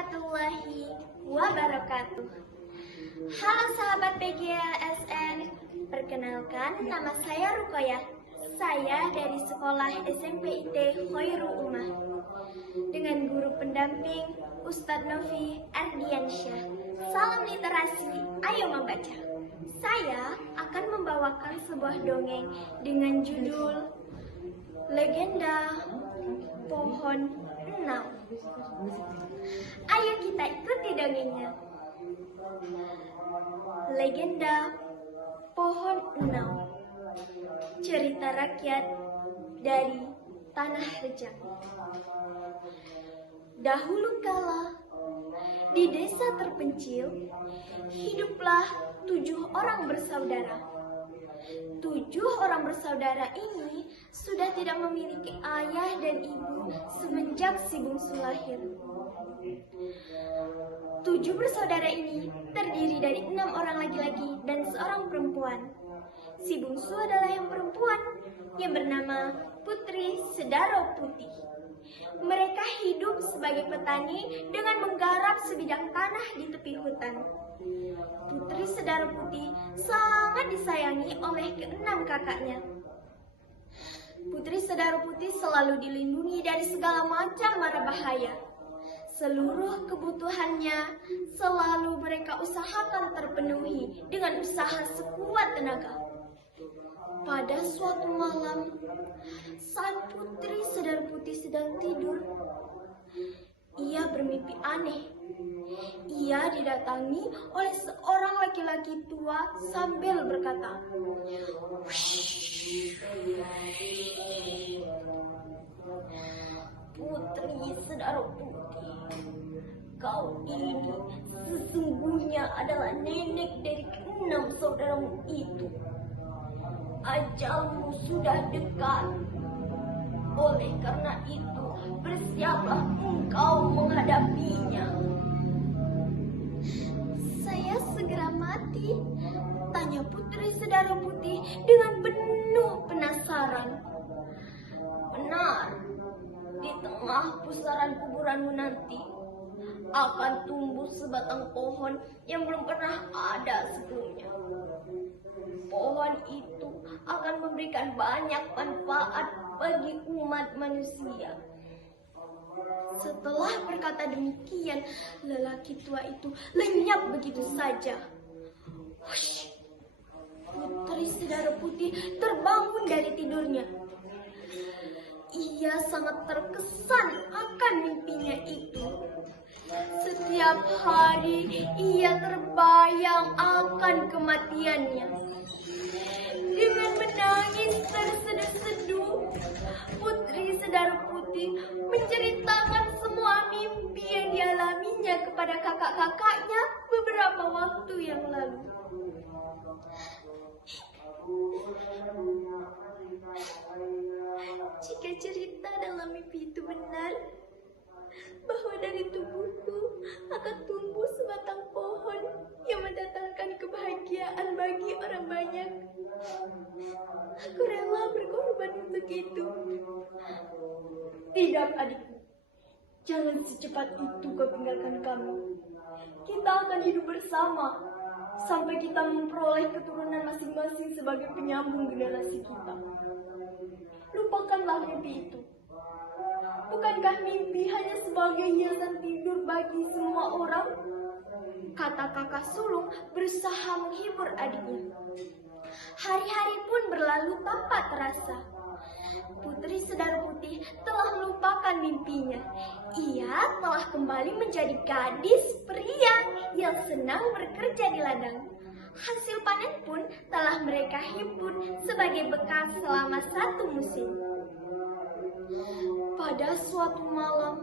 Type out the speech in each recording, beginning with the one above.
warahmatullahi wabarakatuh. Halo sahabat PGSN, perkenalkan nama saya Rukoyah. Saya dari sekolah SMP IT Khairul Ummah dengan guru pendamping Ustadz Novi Ardiansyah. Salam literasi, ayo membaca. Saya akan membawakan sebuah dongeng dengan judul Legenda Pohon Enau. Ayo kita ikuti dongengnya. Legenda Pohon Enau. Cerita rakyat dari Tanah Rejang. Dahulu kala, di desa terpencil, hiduplah 7 orang bersaudara. 7 orang bersaudara ini sudah tidak memiliki ayah dan ibu semenjak si bungsu lahir. 7 bersaudara ini terdiri dari 6 orang laki-laki dan seorang perempuan. Si bungsu adalah yang perempuan yang bernama Putri Sedaro Putih. Mereka hidup sebagai petani dengan menggarap sebidang tanah di tepi hutan. Putri Sedaro Putih sangat disayangi oleh ke-6 kakaknya. Putri Sedaro Putih selalu dilindungi dari segala macam mara bahaya. Seluruh kebutuhannya selalu mereka usahakan terpenuhi dengan usaha sekuat tenaga. Pada suatu malam, saat Putri Sedaro Putih sedang tidur, ia bermimpi aneh. Ia didatangi oleh seorang laki-laki tua sambil berkata, "Putri Sedaro Putih, kau ini sesungguhnya adalah nenek dari ke-6 saudaramu itu. Ajalmu sudah dekat. Oleh karena itu, bersiaplah engkau menghadapinya." "Saya segera mati?" tanya Putri Sedaro Putih dengan penuh penasaran. "Benar, di tengah pusaran kuburanmu nanti akan tumbuh sebatang pohon yang belum pernah ada sebelumnya. Pohon itu akan memberikan banyak manfaat bagi umat manusia." Setelah berkata demikian, lelaki tua itu lenyap begitu saja. Putri Sedaro Putih terbangun dari tidurnya. Ia sangat terkesan akan mimpinya itu. Setiap hari ia terbayang akan kematiannya. Dengan menangis terseduh-seduh, Putri Sedaro Putih menceritakan semua mimpi yang dialaminya kepada kakak-kakaknya beberapa waktu yang lalu. Jika cerita dalam mimpi itu benar, bahwa dari tubuhku akan tumbuh sebatang pohon yang mendatangkan kebahagiaan bagi orang banyak, aku rela berkorban untuk itu. Tidak, adikku. Jangan secepat itu kau tinggalkan kami. Kita akan hidup bersama sampai kita memperoleh keturunan masing-masing sebagai penyambung generasi kita. Lupakanlah mimpi itu. Bukankah mimpi hanya sebagai hiasan tidur bagi semua orang? Kata kakak sulung berusaha menghibur adiknya. Hari-hari pun berlalu tanpa terasa. Putri Sedaro Putih telah melupakan mimpinya. Ia telah kembali menjadi gadis pria yang senang bekerja di ladang. Hasil panen pun telah mereka himpun sebagai bekal selama 1 musim. Pada suatu malam,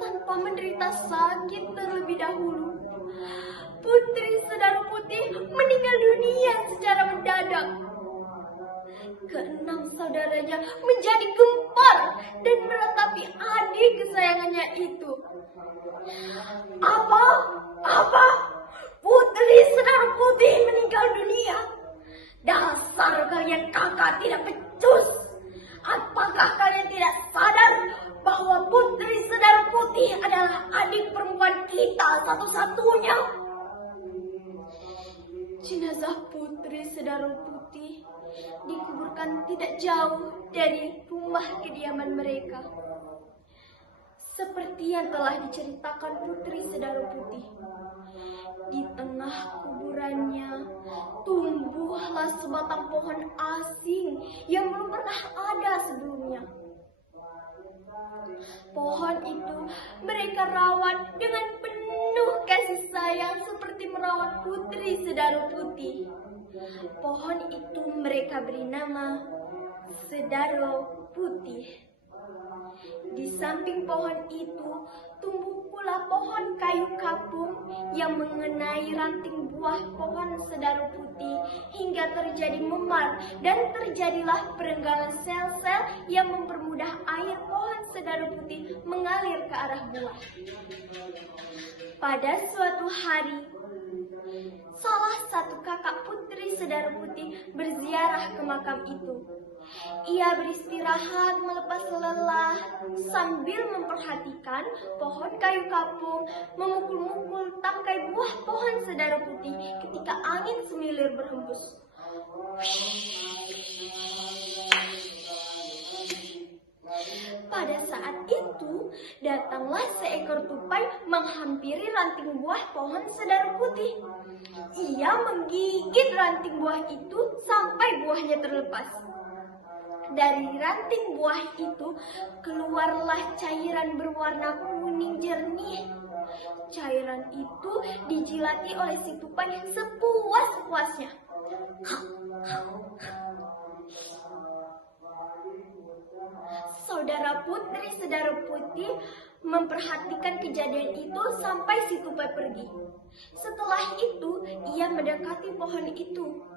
tanpa menderita sakit terlebih dahulu, Putri Sedaro Putih meninggal dunia secara mendadak. Ke-6 saudaranya menjadi gempar dan meratapi adik kesayangannya itu. Apa? Putri Sedaro Putih meninggal dunia? Dasar kalian kakak tidak becus. Apakah kalian tidak sadar bahwa Putri Sedaro Putih adalah adik satu-satunya. Jenazah Putri Sedaro Putih dikuburkan tidak jauh dari rumah kediaman mereka. Seperti yang telah diceritakan Putri Sedaro Putih, di tengah kuburannya tumbuhlah sebatang pohon asing yang belum pernah ada sebelumnya. Pohon itu mereka rawat dengan penuh kasih sayang seperti merawat Putri Sedaro Putih. Pohon itu mereka beri nama Sedaro Putih. Di samping pohon itu tumbuh pula pohon kayu kapung yang mengenai ranting buah pohon Sedaro Putih hingga terjadi memar dan terjadilah perenggangan sel-sel yang mempermudah air pohon Sedaro Putih mengalir ke arah buah. Pada suatu hari, salah satu kakak Putri Sedaro Putih berziarah ke makam itu. Ia beristirahat melepas lelah sambil memperhatikan pohon kayu kapung memukul-mukul tangkai buah pohon Sedaro Putih ketika angin semilir berhembus. Pada saat itu, datanglah seekor tupai menghampiri ranting buah pohon Sedaro Putih. Ia menggigit ranting buah itu sampai buahnya terlepas. Dari ranting buah itu keluarlah cairan berwarna kuning jernih. Cairan itu dijilati oleh si tupai sepuas-puasnya. Saudara Putri Sedaro Putih memperhatikan kejadian itu sampai si tupai pergi. Setelah itu, ia mendekati pohon itu.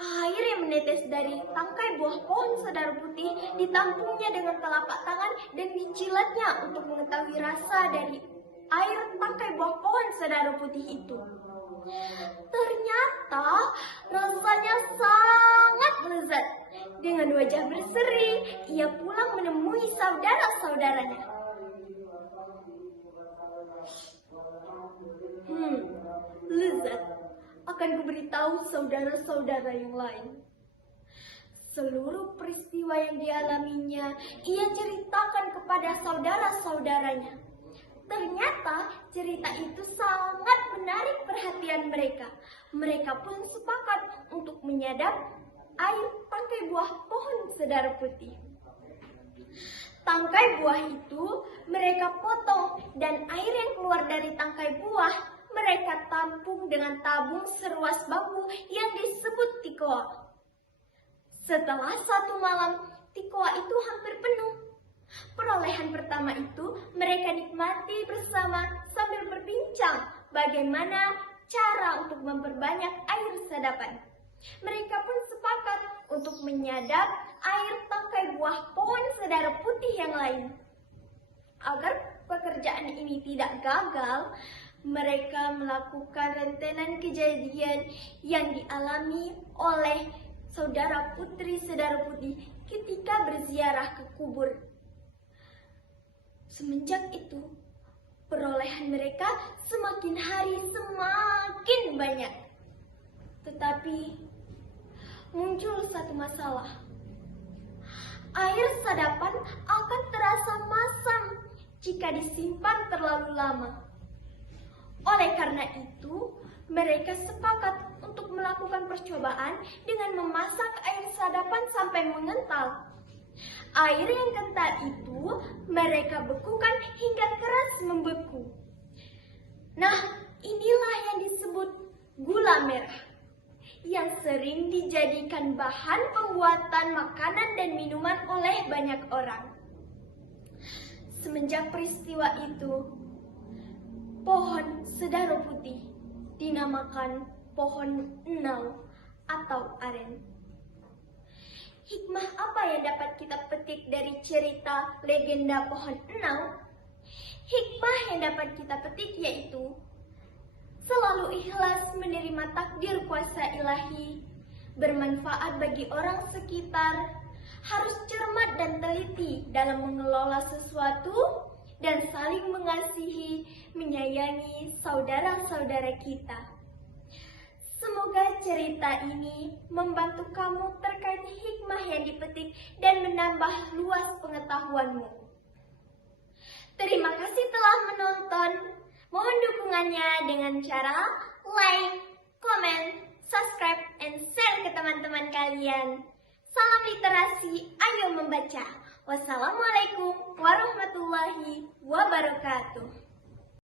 Air yang menetes dari tangkai buah pohon Sedaro Putih ditampungnya dengan telapak tangan dan dijilatnya untuk mengetahui rasa dari air tangkai buah pohon Sedaro Putih itu. Ternyata rasanya sangat lezat. Dengan wajah berseri, ia pulang menemui saudara-saudaranya. Lezat. Akan kuberitahu saudara-saudara yang lain. Seluruh peristiwa yang dialaminya, ia ceritakan kepada saudara-saudaranya. Ternyata cerita itu sangat menarik perhatian mereka. Mereka pun sepakat untuk menyadap air tangkai buah pohon Sedaro Putih. Tangkai buah itu mereka potong dan air yang keluar dari tangkai buah mereka tampung dengan tabung seruas bambu yang disebut tikoa. Setelah satu malam, tikoa itu hampir penuh. Perolehan pertama itu mereka nikmati bersama sambil berbincang bagaimana cara untuk memperbanyak air sedapan. Mereka pun sepakat untuk menyadap air tangkai buah pohon Sedaro Putih yang lain. Agar pekerjaan ini tidak gagal, mereka melakukan rentetan kejadian yang dialami oleh saudara Putri Sedaro Putih ketika berziarah ke kubur. Semenjak itu, perolehan mereka semakin hari semakin banyak. Tetapi muncul satu masalah. Air sedapan akan terasa masam jika disimpan terlalu lama. Oleh karena itu, mereka sepakat untuk melakukan percobaan dengan memasak air sedapan sampai mengental. Air yang kental itu mereka bekukan hingga keras membeku. Nah, inilah yang disebut gula merah, yang sering dijadikan bahan pembuatan makanan dan minuman oleh banyak orang. Semenjak peristiwa itu, pohon Sedaro Putih dinamakan pohon enau atau aren. Hikmah apa yang dapat kita petik dari cerita legenda pohon enau? Hikmah yang dapat kita petik yaitu selalu ikhlas menerima takdir kuasa ilahi, bermanfaat bagi orang sekitar, harus cermat dan teliti dalam mengelola sesuatu, dan saling mengasihi, menyayangi saudara-saudara kita. Semoga cerita ini membantu kamu terkait hikmah yang dipetik dan menambah luas pengetahuanmu. Terima kasih telah menonton. Mohon dukungannya dengan cara like, comment, subscribe, and share ke teman-teman kalian. Salam literasi, ayo membaca. Wassalamualaikum warahmatullahi wabarakatuh.